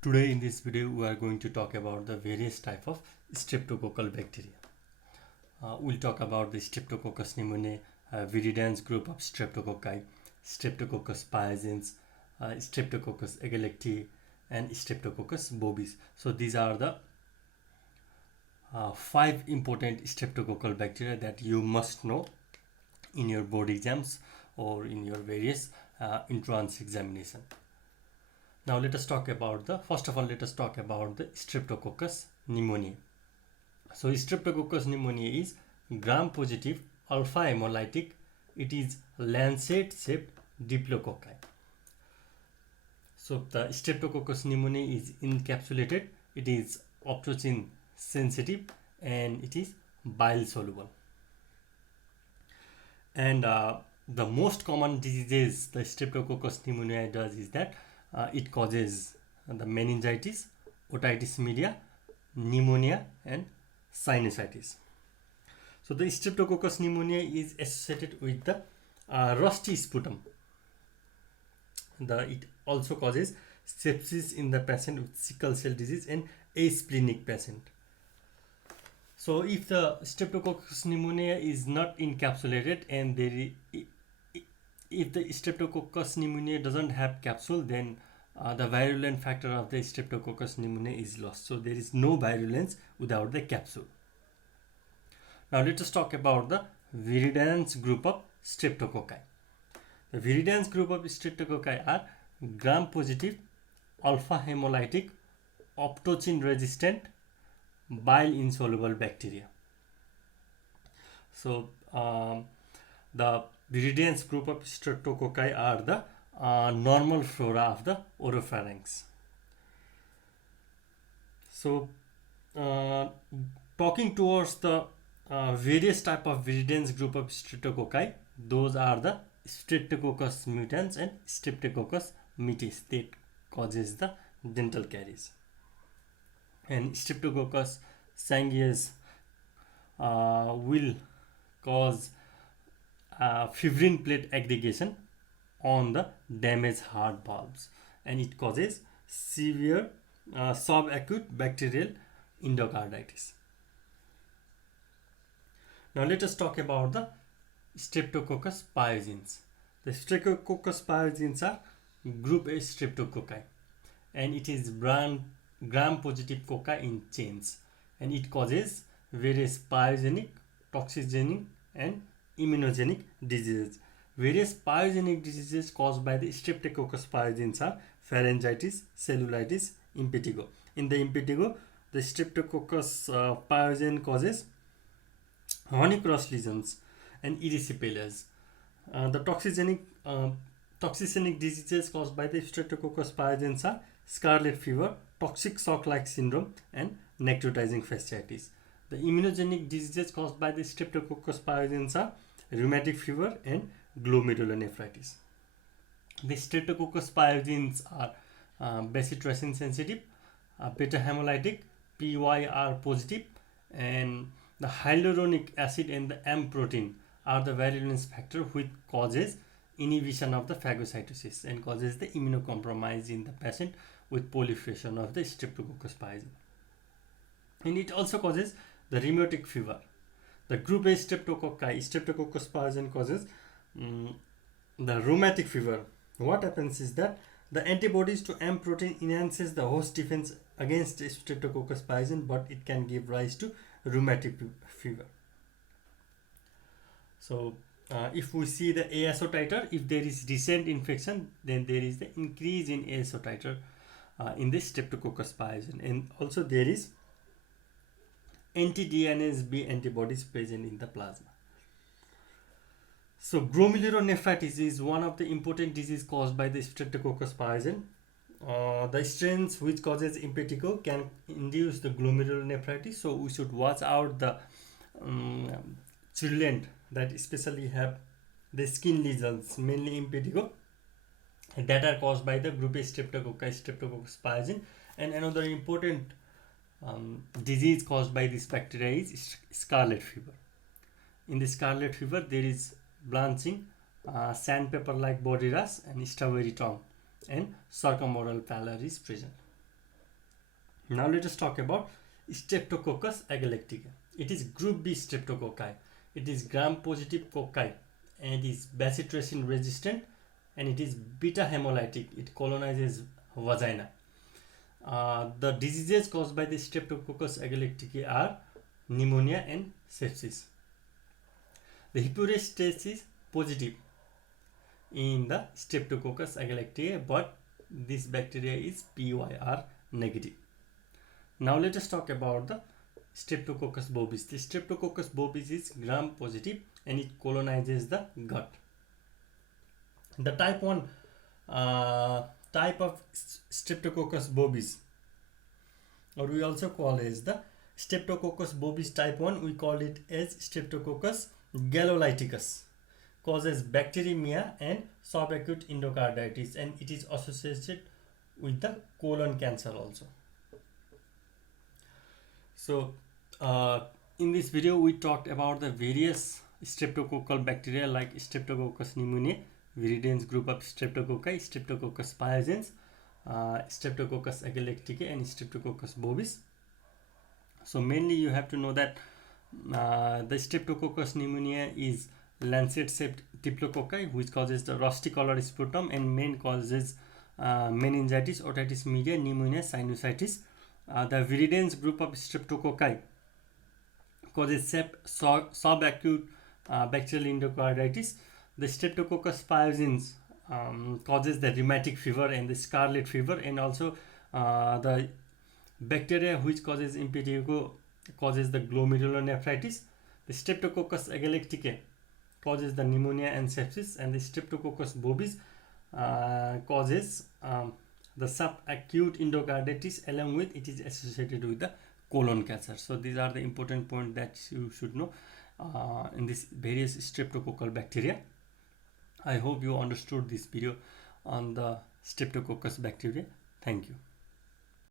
Today in this video we are going to talk about the various type of streptococcal bacteria. We'll talk about the Streptococcus pneumoniae, Viridance group of Streptococci, Streptococcus pyogenes, Streptococcus agalactiae, and Streptococcus bovis. So these are the 5 important streptococcal bacteria that you must know in your board exams or in your various entrance examination. Now let us talk about the Streptococcus pneumoniae. So Streptococcus pneumoniae is gram-positive alpha hemolytic. It is lancet-shaped diplococci. So the Streptococcus pneumoniae is encapsulated. It is optocin sensitive and it is bile soluble. And the most common diseases the Streptococcus pneumoniae does is that it causes the meningitis, otitis media, pneumonia, and sinusitis. So the Streptococcus pneumoniae is associated with the rusty sputum. It also causes sepsis in the patient with sickle cell disease and asplenic patient. So if the Streptococcus pneumoniae is not encapsulated and if the Streptococcus pneumoniae doesn't have capsule, then the virulent factor of the Streptococcus pneumoniae is lost. So there is no virulence without the capsule. Now let us talk about the Viridance group of Streptococci. The Viridance group of Streptococci are gram-positive, alpha hemolytic, optocin resistant, bile insoluble bacteria. So the Viridance group of Streptococci are the normal flora of the oropharynx. So talking towards the various type of Viridance group of Streptococci, those are the Streptococcus mutans and Streptococcus mitis that causes the dental caries, and Streptococcus sanguis will cause fibrin plate aggregation on the damaged heart valves, and it causes severe subacute bacterial endocarditis. Now let us talk about the Streptococcus pyogenes. The Streptococcus pyogenes are group A Streptococci, and it is gram-positive cocci in chains, and it causes various pyogenic, toxigenic, and immunogenic diseases. Various pyogenic diseases caused by the Streptococcus pyogenes are pharyngitis, cellulitis, impetigo. In the impetigo, the Streptococcus pyogene causes honeycross lesions and erysipelas. The toxigenic diseases caused by the Streptococcus pyogenes are scarlet fever, toxic shock-like syndrome, and necrotizing fasciitis. The immunogenic diseases caused by the Streptococcus pyogenes are rheumatic fever and glomerular nephritis. The Streptococcus pyogenes are bacitracin sensitive, beta hemolytic, PYR positive, and the hyaluronic acid and the M protein are the virulence factor which causes inhibition of the phagocytosis and causes the immunocompromise in the patient with proliferation of the Streptococcus pyogene. And it also causes the rheumatic fever. The group A Streptococci, Streptococcus pyogene causes the rheumatic fever. What happens is that the antibodies to M protein enhances the host defense against Streptococcus pyogene, but it can give rise to rheumatic fever. So if we see the ASO titer, if there is recent infection, then there is the increase in ASO titer in the Streptococcus pyogene, and also there is anti-DNase B antibodies present in the plasma. So glomerular nephritis is one of the important disease caused by the Streptococcus pyogene. The strains which causes impetigo can induce the glomerular nephritis, so we should watch out the children that especially have the skin lesions, mainly impetigo, that are caused by the group A Streptococci, Streptococcus pyogene. And another important disease caused by this bacteria is scarlet fever. In the scarlet fever, there is blanching, sandpaper like body rash, and strawberry tongue, and circumoral pallor is present. Now let us talk about Streptococcus agalactica. It is group B streptococci. It is gram-positive cocci and it is bacitracin resistant and it is beta hemolytic. It colonizes vagina. The diseases caused by the Streptococcus agalactica are pneumonia and sepsis. The Hippourase test is positive in the Streptococcus agalactica, but this bacteria is PYR negative. Now let us talk about the Streptococcus bovis. The Streptococcus bovis is gram positive and it colonizes the gut. The type 1 type of Streptococcus bovis, or we also call as the Streptococcus bovis type 1, we call it as Streptococcus gallolyticus, causes bacteremia and subacute endocarditis, and it is associated with the colon cancer also. So in this video we talked about the various streptococcal bacteria like Streptococcus pneumoniae, Viridance group of Streptococci, Streptococcus pyogenes, Streptococcus agalactica and Streptococcus bovis. So mainly you have to know that the Streptococcus pneumoniae is lancet-shaped diplococci which causes the rusty colored sputum and main causes meningitis, otitis media, pneumonia, sinusitis. The Viridance group of Streptococci causes subacute bacterial endocarditis. The Streptococcus pyogenes causes the rheumatic fever and the scarlet fever, and also the bacteria which causes impetigo causes the glomerular nephritis. The Streptococcus agalactica causes the pneumonia and sepsis, and the Streptococcus bovis causes the subacute endocarditis, along with it is associated with the colon cancer. So these are the important points that you should know in this various streptococcal bacteria. I hope you understood this video on the Streptococcus bacteria. Thank you.